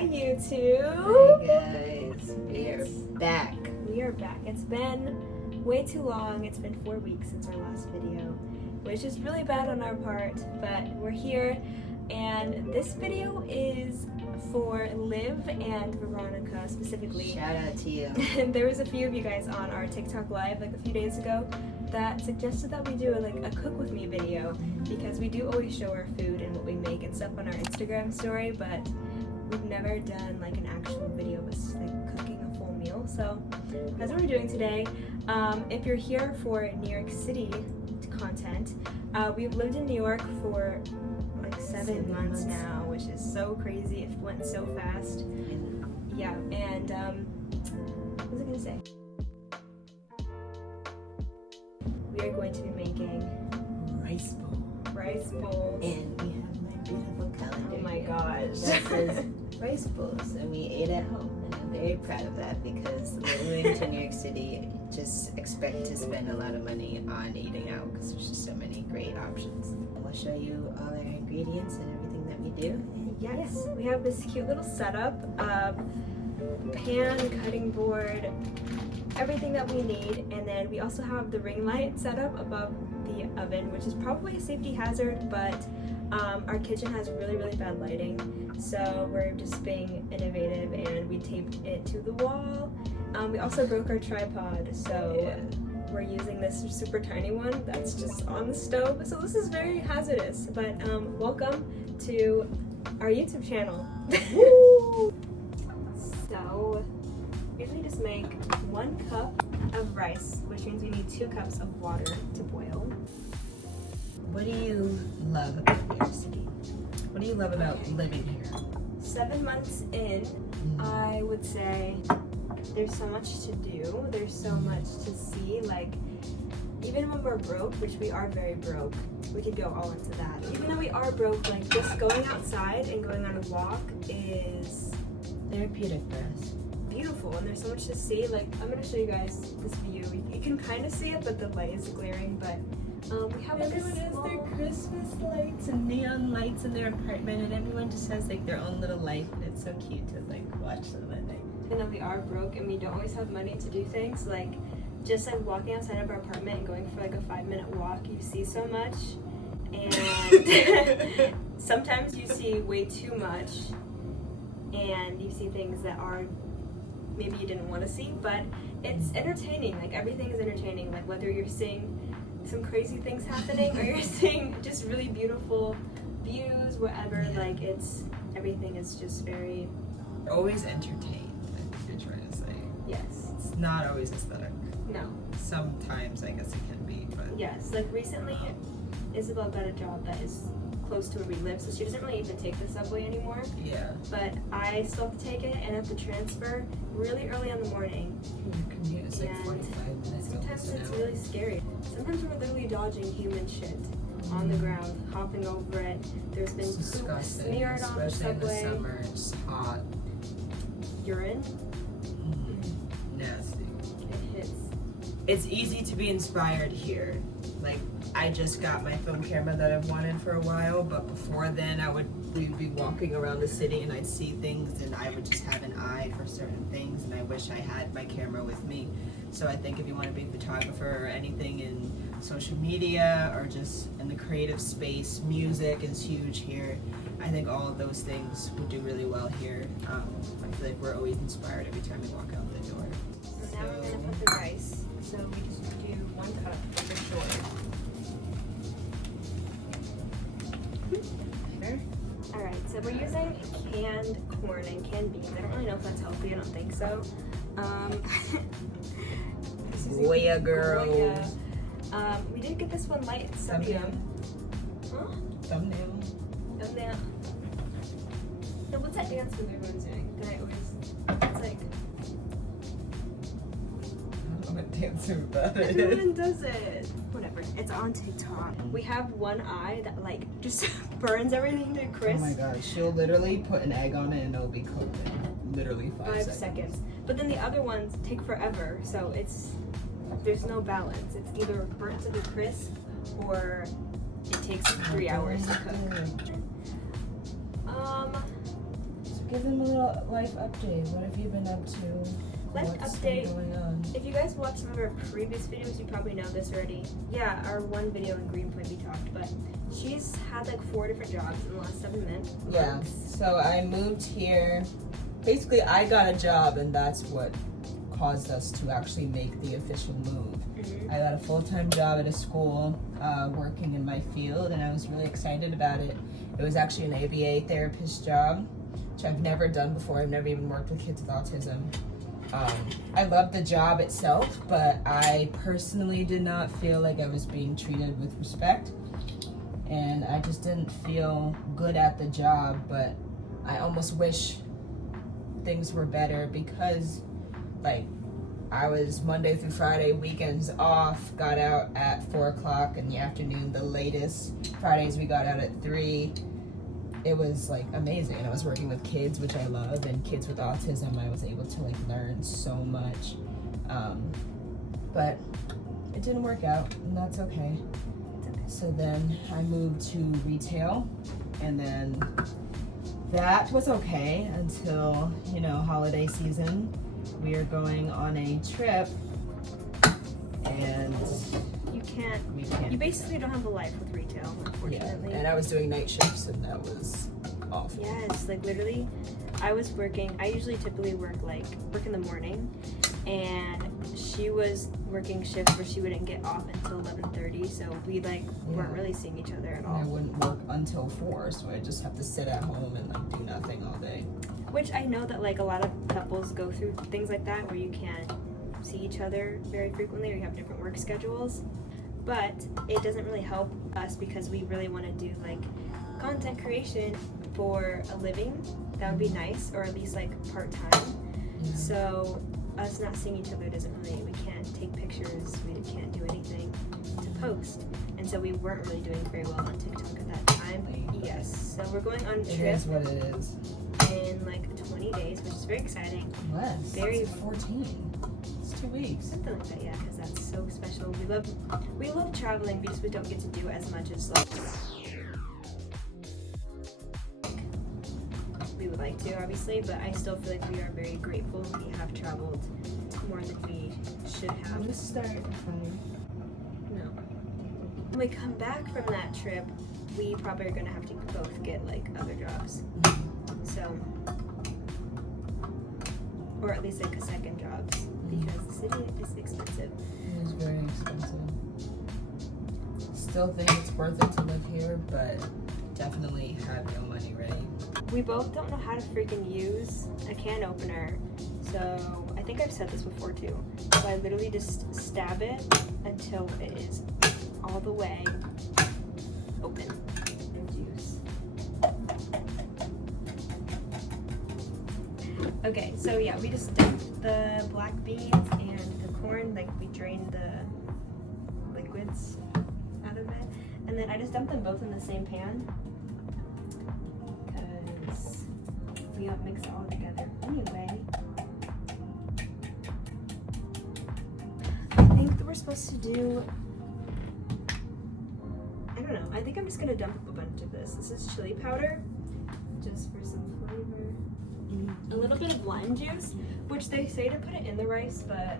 Hi YouTube! Hi guys, we are back. We are back. It's been way too long. It's been 4 weeks since our last video, which is really bad on our part, but we're here. And this video is for Liv and Veronica specifically. Shout out to you. And there was a few of you guys on our TikTok live like a few days ago that suggested that we do a cook with me video, because we do always show our food and what we make and stuff on our Instagram story, but we've never done like an actual video of us like cooking a full meal. So that's what we're doing today. If you're here for New York City content, we've lived in New York for like 7 months now, which is so crazy. It went so fast. Yeah, and what was I gonna say? We are going to be making Rice bowls. And we have my beautiful calendar. Oh my gosh. That says rice bowls, and we ate at home. And I'm very proud of that, because moving to New York City, just expect to spend a lot of money on eating out, because there's just so many great options. We'll show you all our ingredients and everything that we do. Yes, we have this cute little setup of pan, cutting board, everything that we need, and then we also have the ring light set up above the oven, which is probably a safety hazard, but our kitchen has really bad lighting, so we're just being innovative and we taped it to the wall. We also broke our tripod, so we're using this super tiny one that's just on the stove, so this is very hazardous, but welcome to our YouTube channel. So we usually just make 1 cup of rice, which means we need 2 cups of water to boil. What do you love about New York City? What do you love about living here? 7 months in, I would say there's so much to do, there's so much to see. Like, even when we're broke, which we are very broke, we could go all into that. Even though we are broke, like just going outside and going on a walk is Therapeutic for us. beautiful, and there's so much to see. Like, I'm gonna show you guys this view. You can kind of see it, but the light is glaring. But we have like Everyone has their Christmas lights and neon lights in their apartment, and everyone just has like their own little life, and it's so cute to like watch them at night. Even though we are broke and we don't always have money to do things, like just like walking outside of our apartment and going for like a 5-minute walk, you see so much, and sometimes you see way too much, and you see things that are maybe you didn't want to see, but it's entertaining. Like, everything is entertaining, like whether you're seeing some crazy things happening or you're seeing just really beautiful views, whatever. Like, everything is just very always entertained, I think you're trying to say. yes. It's not always aesthetic. No. Sometimes I guess it can be, but Yes, like recently Isabel got a job that is close to where we live, so she doesn't really even take the subway anymore. yeah. But I still have to take it and have to transfer really early in the morning. Your commute is like And 45 minutes. Sometimes almost an it's hour. really scary. Sometimes we're literally dodging human shit on the ground, hopping over it. There's been It's poop disgusting, smeared on the especially in the subway. summer. It's hot. Urine. Nasty. It hits. It's easy to be inspired here. Like, I just got my film camera that I've wanted for a while, but before then we'd be walking around the city and I'd see things and I would just have an eye for certain things, and I wish I had my camera with me. So I think if you want to be a photographer or anything in social media or just in the creative space, music is huge here. I think all of those things would do really well here. I feel like we're always inspired every time we walk out the door. So now we're gonna put the rice. So we just do 1 cup for sure. Alright, so we're using canned corn and canned beans. I don't really know if that's healthy, I don't think so. This is Goya girl. Goya. We did get this one light in sodium. Huh? Thumbnail. Thumbnail. No, what's that dance move everyone's doing? That I always, it's like, I don't know what dance move that is. everyone does it. Whatever, it's on TikTok. We have one eye that like just burns everything to Oh crisp. my god, she'll literally put an egg on it and it'll be cooked in literally 5 5 seconds. But then the other ones take forever, so there's no balance. It's either burnt to the crisp or it takes 3 hours to cook. give them a little life update. What have you been up to? Life What's update. been going on? If you guys watched some of our previous videos, you probably know this already. Yeah, our one video in Greenpoint we talked, but she's had like 4 different jobs in the last 7 months. Yeah, so I moved here. Basically, I got a job, and that's what caused us to actually make the official move. Mm-hmm. I got a full-time job at a school working in my field, and I was really excited about it. It was actually an ABA therapist job, which I've never done before. I've never even worked with kids with autism. I loved the job itself, but I personally did not feel like I was being treated with respect, and I just didn't feel good at the job. But I almost wish things were better, because like I was Monday through Friday, weekends off, got out at 4 o'clock in the afternoon, the latest. Fridays we got out at 3. It was like amazing, and I was working with kids, which I love, and kids with autism. I was able to like learn so much, but it didn't work out, and that's okay. So then I moved to retail, and then that was okay until, you know, holiday season. We are going on a trip, and You can't. we can't. You basically don't have a life with retail, Yeah, unfortunately. and I was doing night shifts, and that was awful. Yes, like literally, I was working. I usually typically work in the morning, and she was working shifts where she wouldn't get off until 11:30. So we weren't really seeing each other at And I all. wouldn't work until 4, so I just have to sit at home and like do nothing all day. Which I know that like a lot of couples go through things like that where you can't see each other very frequently, or you have different work schedules. But it doesn't really help us because we really want to do like content creation for a living. That would be nice, or at least like part-time. Yeah. So us not seeing each other doesn't really, we can't take pictures, we can't do anything to post. And so we weren't really doing very well on TikTok at that time. Yes, so we're going on a It trip is what it is. in like 20 days, which is very exciting. Less. Very- It's 14. It's 2 weeks. Something like that, yeah, because that's so special. We love traveling, because we don't get to do as much as like we would like to, obviously, but I still feel like we are very grateful. We have traveled more than we should have. Let's start a fire. No. When we come back from that trip, we probably are gonna have to both get like other jobs. So, or at least like a second jobs, because the city is expensive. It is very expensive. Still think it's worth it to live here, but definitely have no money ready. We both don't know how to freaking use a can opener, so I think I've said this before too. So I literally just stab it until it is all the way open and juice. Okay, so yeah, we just dumped the black beans and the corn, like we drained the liquids out of it, and then I just dumped them both in the same pan. We don't mix it all together anyway. I think that we're supposed to do, I don't know, I think I'm just gonna dump a bunch of this. This is chili powder, just for some flavor. A little bit of lime juice, which they say to put it in the rice, but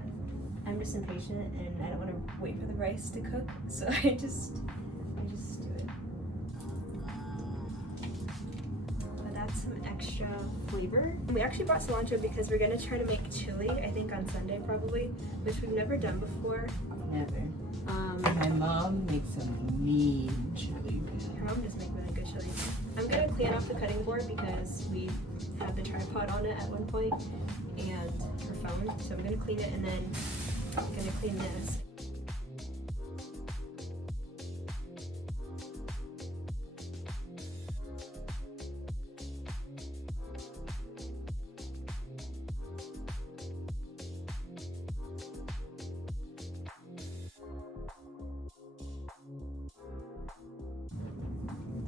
I'm just impatient and I don't want to wait for the rice to cook, so I just do it. Some extra flavor. We actually bought cilantro because we're gonna try to make chili, I think on Sunday probably, which we've never done before. Never. My mom makes some mean chili. Her mom does make really good chili. I'm gonna clean off the cutting board because we had the tripod on it at one point and her phone, so I'm gonna clean it and then I'm gonna clean this.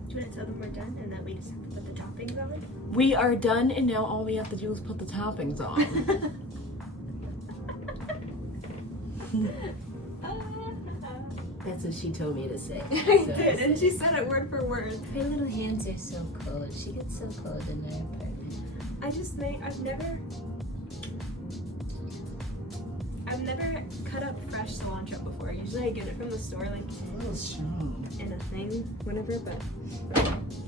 Do you want to tell them we're done and that we just have to put the toppings on? We are done, and now all we have to do is put the toppings on. That's what she told me to say. I So did, and she said it word for word. her little hands are so cold. She gets so cold in her apartment. I just think I've never cut up fresh cilantro before. Usually I get it from the store, like A little strong. in a thing, whatever, but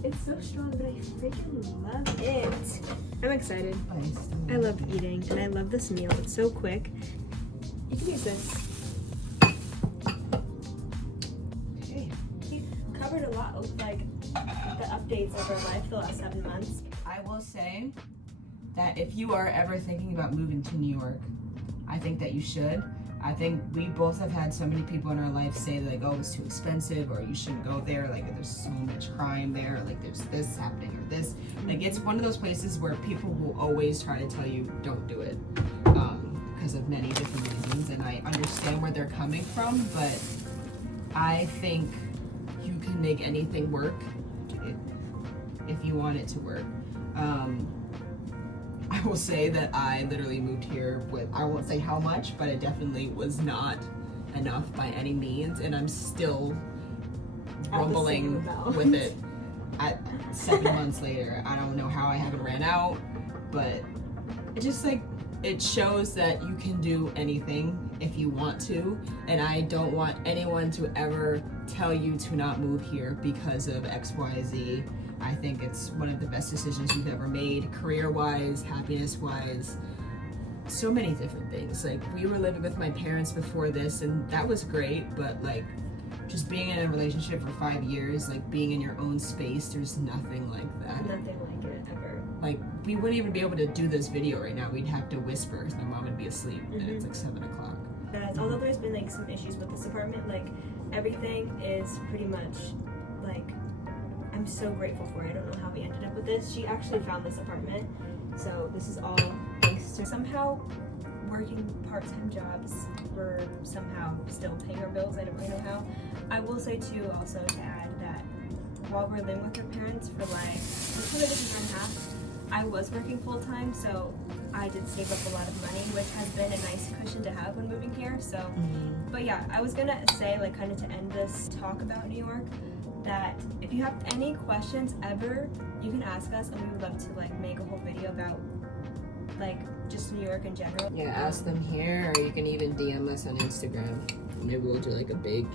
it's so strong, but I freaking love it. I'm excited. I love eating, and I love this meal. It's so quick. You can use this. Okay. We've covered a lot of like the updates of our life the last 7 months. I will say that if you are ever thinking about moving to New York, I think that you should. I think we both have had so many people in our life say like, oh, it's too expensive, or you shouldn't go there, like there's so much crime there, like there's this happening or this. Like it's one of those places where people will always try to tell you don't do it because of many different reasons, and I understand where they're coming from, but I think you can make anything work if you want it to work. I will say that I literally moved here with, I won't say how much, but it definitely was not enough by any means, and I'm still rumbling with it at 7 months later. I don't know how I haven't ran out, but it just like, it shows that you can do anything if you want to, and I don't want anyone to ever tell you to not move here because of XYZ. I think it's one of the best decisions we've ever made, career-wise, happiness-wise, so many different things. Like, we were living with my parents before this, and that was great, but like, just being in a relationship for 5 years, like being in your own space, there's nothing like that. Nothing like it ever. Like, we wouldn't even be able to do this video right now. We'd have to whisper because my mom would be asleep, and it's like 7 o'clock. Although there's been like some issues with this apartment, like everything is pretty much like, I'm so grateful for it. I don't know how we ended up with this. She actually found this apartment, so this is all thanks to somehow working part-time jobs. We're somehow still paying our bills. I don't really know how. I will say too, also to add that while we're living with our parents for like just over a year and a half, I was working full-time, so I did save up a lot of money, which has been a nice cushion to have when moving here. So, but yeah, I was gonna say, like, kind of to end this talk about New York, that if you have any questions ever, you can ask us, and we would love to like make a whole video about like just New York in general. Yeah, ask them here, or you can even DM us on Instagram. Maybe we'll do like a big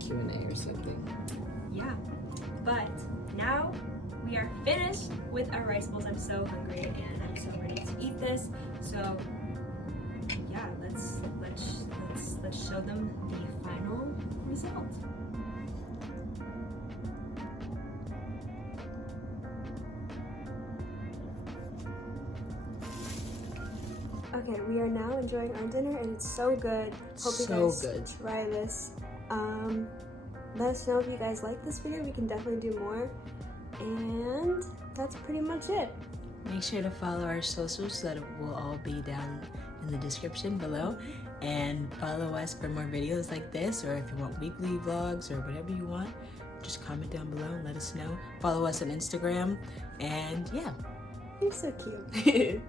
Q&A or something. Yeah, but now we are finished with our rice bowls. I'm so hungry and I'm so ready to eat this. So yeah, let's show them the final result. Okay, we are now enjoying our dinner and it's so good. Hope you guys try this. Let us know if you guys like this video. We can definitely do more. And that's pretty much it. Make sure to follow our socials that will all be down in the description below. And follow us for more videos like this, or if you want weekly vlogs or whatever you want, just comment down below and let us know. Follow us on Instagram, and yeah. You're so cute.